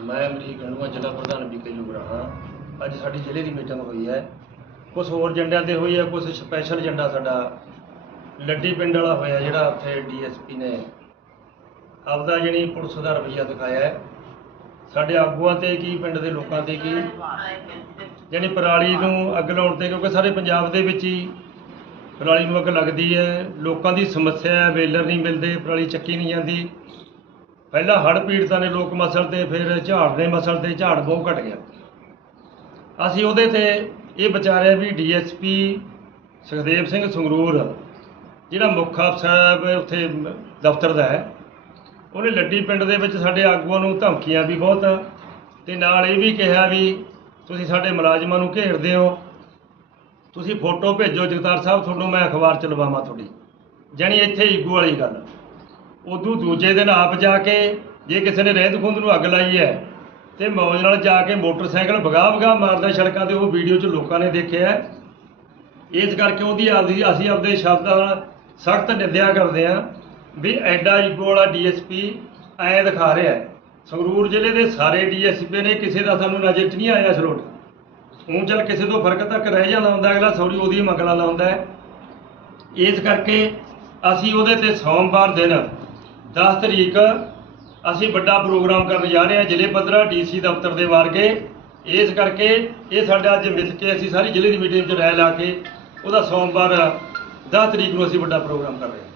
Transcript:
ਮੈਂ ਅਮਰੀਕ ਗੰਡੂਆ ਜ਼ਿਲ੍ਹਾ ਪ੍ਰਧਾਨ ਬੀਕੇ ਜੁਗਰਾ ਹਾਂ ਅੱਜ ਸਾਡੀ ਜ਼ਿਲ੍ਹੇ ਦੀ ਮੀਟਿੰਗ ਹੋਈ ਹੈ। ਕੁਝ ਹੋਰ ਏਜੰਡਿਆਂ ਤੇ ਹੋਈ ਹੈ ਕੁਝ ਸਪੈਸ਼ਲ ਏਜੰਡਾ ਸਾਡਾ ਲੱਡੀ ਪਿੰਡ ਵਾਲਾ ਹੋਇਆ, ਜਿਹੜਾ ਉੱਥੇ ਡੀਐਸਪੀ ਨੇ ਆਪਦਾ ਜਿਹੜੀ ਪੁਲਿਸ ਦਾ ਰਵੱਈਆ ਦਿਖਾਇਆ ਹੈ। ਸਾਡੇ ਆਗੂਆਂ ਤੇ ਕੀ, ਪਿੰਡ ਦੇ ਲੋਕਾਂ ਤੇ ਕੀ? ਜਿਹੜੀ ਪਰਾਲੀ ਨੂੰ ਅੱਗ ਲਾਉਣ ਤੇ, ਕਿਉਂਕਿ ਸਾਰੇ ਪੰਜਾਬ ਦੇ ਵਿੱਚ ਹੀ ਪਰਾਲੀ ਨੂੰ ਅੱਗ ਲੱਗਦੀ ਹੈ। ਲੋਕਾਂ ਦੀ ਸਮੱਸਿਆ ਹੈ, ਵੇਲਰ ਨਹੀਂ ਮਿਲਦੇ, ਪਰਾਲੀ ਚੱਕੀ ਨਹੀਂ ਜਾਂਦੀ। ਪਹਿਲਾਂ ਹੜ੍ਹ ਪੀੜਤਾਂ ਨੇ ਲੋਕ ਮਸਲ ਤੇ ਫਿਰ ਝਾੜ ਦੇ ਮਸਲ ਤੇ ਝਾੜ ਬਹੁਤ ਘਟ ਗਿਆ। ਅਸੀਂ ਉਹਦੇ ਤੇ ਇਹ ਵਿਚਾਰਿਆ ਵੀ ਡੀਐਸਪੀ ਸੁਖਦੇਵ ਸਿੰਘ ਸੰਗਰੂਰ, ਜਿਹੜਾ ਮੁੱਖ ਅਫਸਰ ਉੱਥੇ ਦਫ਼ਤਰ ਦਾ ਹੈ, ਉਹਨੇ ਲੱਡੀ ਪਿੰਡ ਦੇ ਵਿੱਚ ਸਾਡੇ ਆਗੂਆਂ ਨੂੰ ਧਮਕੀਆਂ ਵੀ ਬਹੁਤ, ਤੇ ਨਾਲ ਇਹ ਵੀ ਕਿਹਾ ਵੀ ਤੁਸੀਂ ਸਾਡੇ ਮੁਲਾਜ਼ਮਾਂ ਨੂੰ ਘੇਰਦੇ ਹੋ, ਤੁਸੀਂ ਫੋਟੋ ਭੇਜੋ ਜਗਤਾਰ ਸਾਹਿਬ, ਤੁਹਾਨੂੰ ਮੈਂ ਅਖਬਾਰ ਚ ਲਵਾਵਾਂ ਤੁਹਾਡੀ। ਜਾਣੀ ਇੱਥੇ ਈਗੋ ਵਾਲੀ ਗੱਲ। ਉਦੋਂ ਦੂਜੇ ਦਿਨ ਆਪ ਜਾ ਕੇ ਜੇ ਕਿਸੇ ਨੇ ਰਹਿੰਦ ਖੁੰਦ ਨੂੰ ਅੱਗ ਲਾਈ ਹੈ ਤੇ ਮੌਜ ਨਾਲ ਜਾ ਕੇ ਮੋਟਰਸਾਈਕਲ ਵਗਾ ਵਗਾ ਮਾਰਦਾ ਸੜਕਾਂ ਤੇ, ਉਹ ਵੀਡੀਓ 'ਚ ਲੋਕਾਂ ਨੇ ਦੇਖਿਆ ਇਸ ਕਰਕੇ ਉਹਦੀ ਆਪਦੀ, ਅਸੀਂ ਆਪਦੇ ਸ਼ਬਦਾਂ ਨਾਲ ਸਖਤ ਨਿੰਦਿਆ ਕਰਦੇ ਹਾਂ ਵੀ ਐਡਾ ਈਗੋ ਵਾਲਾ ਡੀਐਸਪੀ ਐ ਦਿਖਾ ਰਿਹਾ ਸੰਗਰੂਰ ਜ਼ਿਲ੍ਹੇ ਦੇ ਸਾਰੇ ਡੀਐਸਪੀ ਨੇ ਕਿਸੇ ਦਾ ਸਾਨੂੰ ਨਜ਼ਰ 'ਚ ਨਹੀਂ ਆਇਆ ਸਲੋਟ ਹੁਣ ਚੱਲ ਕਿਸੇ ਤੋਂ ਫ਼ਰਕ ਤੱਕ ਰਹਿ ਜਾਂਦਾ ਹੁੰਦਾ, ਅਗਲਾ ਸੌਰੀ ਉਹਦੀ ਮੰਗਲਾ ਲਾਉਂਦਾ ਇਸ ਕਰਕੇ ਅਸੀਂ ਉਹਦੇ ਤੇ ਸੋਮਵਾਰ ਦਿਨ 10 ਤਰੀਕ ਅਸੀਂ ਵੱਡਾ ਪ੍ਰੋਗਰਾਮ ਕਰਨ ਜਾ ਰਹੇ ਹਾਂ ਜ਼ਿਲ੍ਹੇ ਪੱਧਰਾ ਡੀਸੀ ਦਫ਼ਤਰ ਦੇ ਵਾਰਗੇ। ਇਸ ਕਰਕੇ ਇਹ ਸਾਡਾ ਅੱਜ ਮਿਲ ਕੇ ਅਸੀਂ ਸਾਰੀ ਜ਼ਿਲ੍ਹੇ ਦੀ ਮੀਟਿੰਗ 'ਚ ਰਾਏ ਲਾ ਕੇ ਉਹਦਾ ਸੋਮਵਾਰ 10 ਤਰੀਕ ਨੂੰ ਅਸੀਂ ਵੱਡਾ ਪ੍ਰੋਗਰਾਮ ਕਰ ਰਹੇ ਹਾਂ।